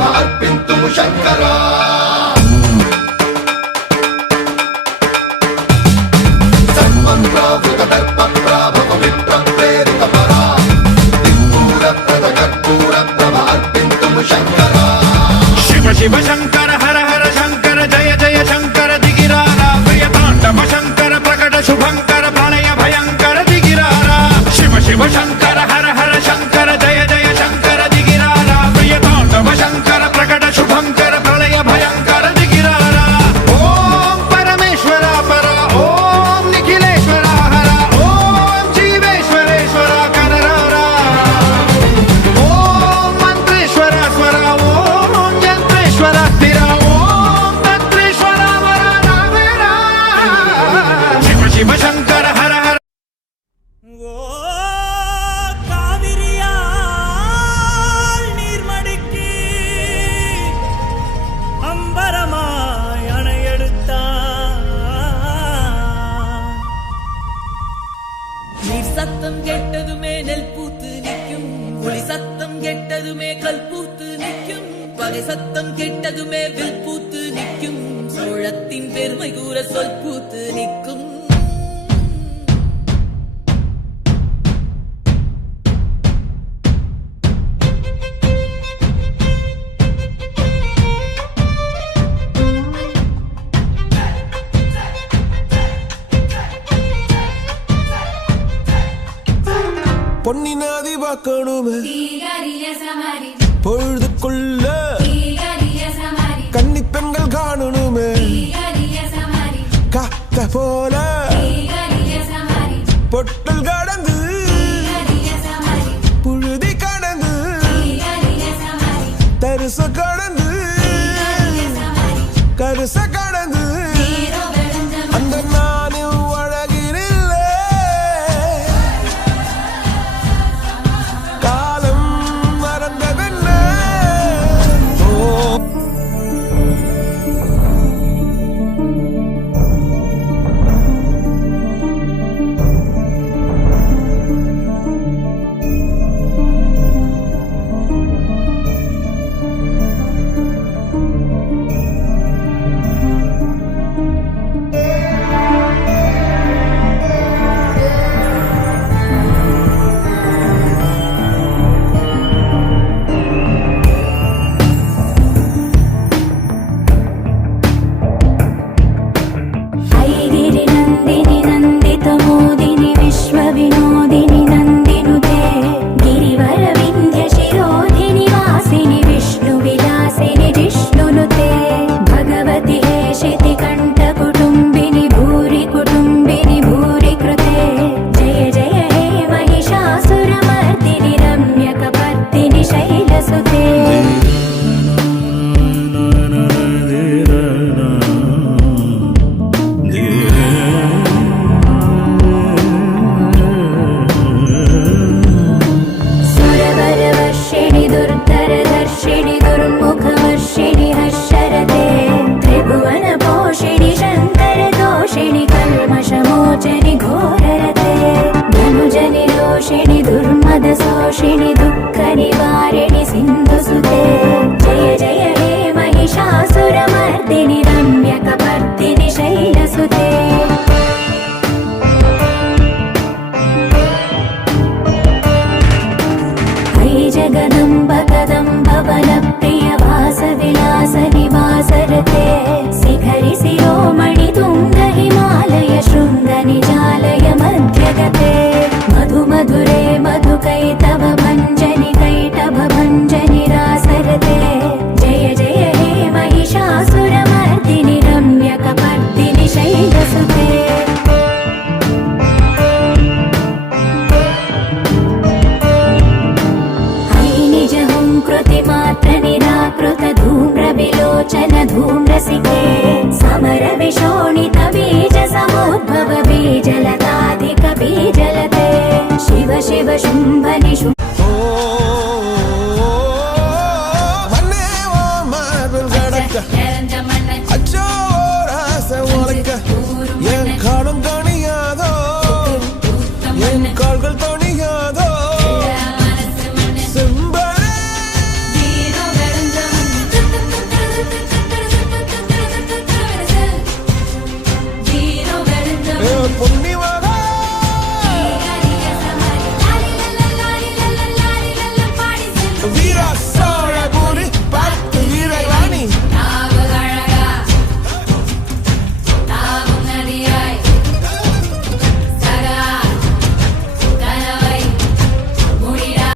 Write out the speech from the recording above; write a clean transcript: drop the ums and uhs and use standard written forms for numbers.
तव अर्पिन्तुं शङ्करा सर्वप्रावृतदर्पप्राभव विप्रप्रेरितपरा दिक्पूरप्रदकर्पूरप्रभ अर्पिन्तुं शङ्करा शिव शिव शङ्कर हर हर शङ्कर जय जय शङ्कर दिगिरारा प्रियताण्डव शङ्कर प्रकट शुभङ्कर प्रणय भयङ्कर दिगिरारा शिव शिव शङ्कर हर हर शङ्कर जय जय शङ्कर दिगिरारा प्रियताण्डव शङ्कर प्रकट शुभङ्कर प्रलय भयङ्कर दिगिरारा ॐ परमेश्वर पर ॐ निखिलेश्वर हर ॐ जीवेश्वरेश्वर कररारा ॐ मन्त्रेश्वर स्वर ॐ यन्त्रेश्वर स्थिर ॐ तन्त्रेश्वर वर रामेरा शिव शिव शङ्कर हर हर ஓ காவிரியால் நீர்மடுக்கி அம்பரமாய் அணையெடுத்தான். நீர் சத்தம் கெட்டதுமே நெல் பூத்து நிற்கும், ஒளி சத்தம் கெட்டதுமே கல் பூத்து நிற்கும், பகை சத்தம் கெட்டதுமே வில் பூத்து நிற்கும், சோழத்தின் பெருமை கூற சொல் பூத்து நிற்கும். பொன்னினாதி பார்க்கணுமே பொழுதுக்குள்ள கன்னி பெண்கள் காணணுமே காத்த போல பொட்டல் கடந்து புழுதி கடந்து தரிச கடந்து கருச கடந்து அந்த நானும் அழகினில்லை காலம் மறந்ததென்ன ஓ ऐगिरि नन्दिनि नन्दितमोदिनि विश्वविनोदिनि नन्दिनुते गिरिवर विन्ध्य शिरोधिनि वासिनि विष्णुविलासिनि जिष्णुनुते भगवति हेशिति कण्ठकुटुम्बिनि भूरि कुटुम्बिनि भूरि कृते जय जय हे महिषासुरमर्दिनि रम्यकपर्दिनि शैलसुते सुरवरवर्षिणि दुर्धरधर्षिणि दुर्मुखवर्षिणि हर्षरते त्रिभुवनपोषिणि शङ्करदोषिणि कल्मषमोचनि घोररते धनुजनि रोषिणि दुर्मदशोषिणि दुःखनिवारिणि सिन्धुसुते जय जय हे महिषासुरमर्दिनि रम्यकपर्दिनि शैलसुते हरि जगदम्ब कदम्ब वनप्रिय वासविलास निवासरते शिखरि शिरोमणि तुङ्ग हिमालय शृङ्ग निजालय मध्यगते मधु मधुरे मधुकैतव भञ्जनि कैटभ भञ्जनि रासरते जय जय हे महिषासुरमर्दिनि रम्यकपर्दिनि शैलसुते कृतिमात्र निराकृत धूम्रविलोचन धूम्रसिके समर विशोणित बीज समुद्भव बीजलताधिक बीजलते शिव शिव शुम्भ निशुम्भ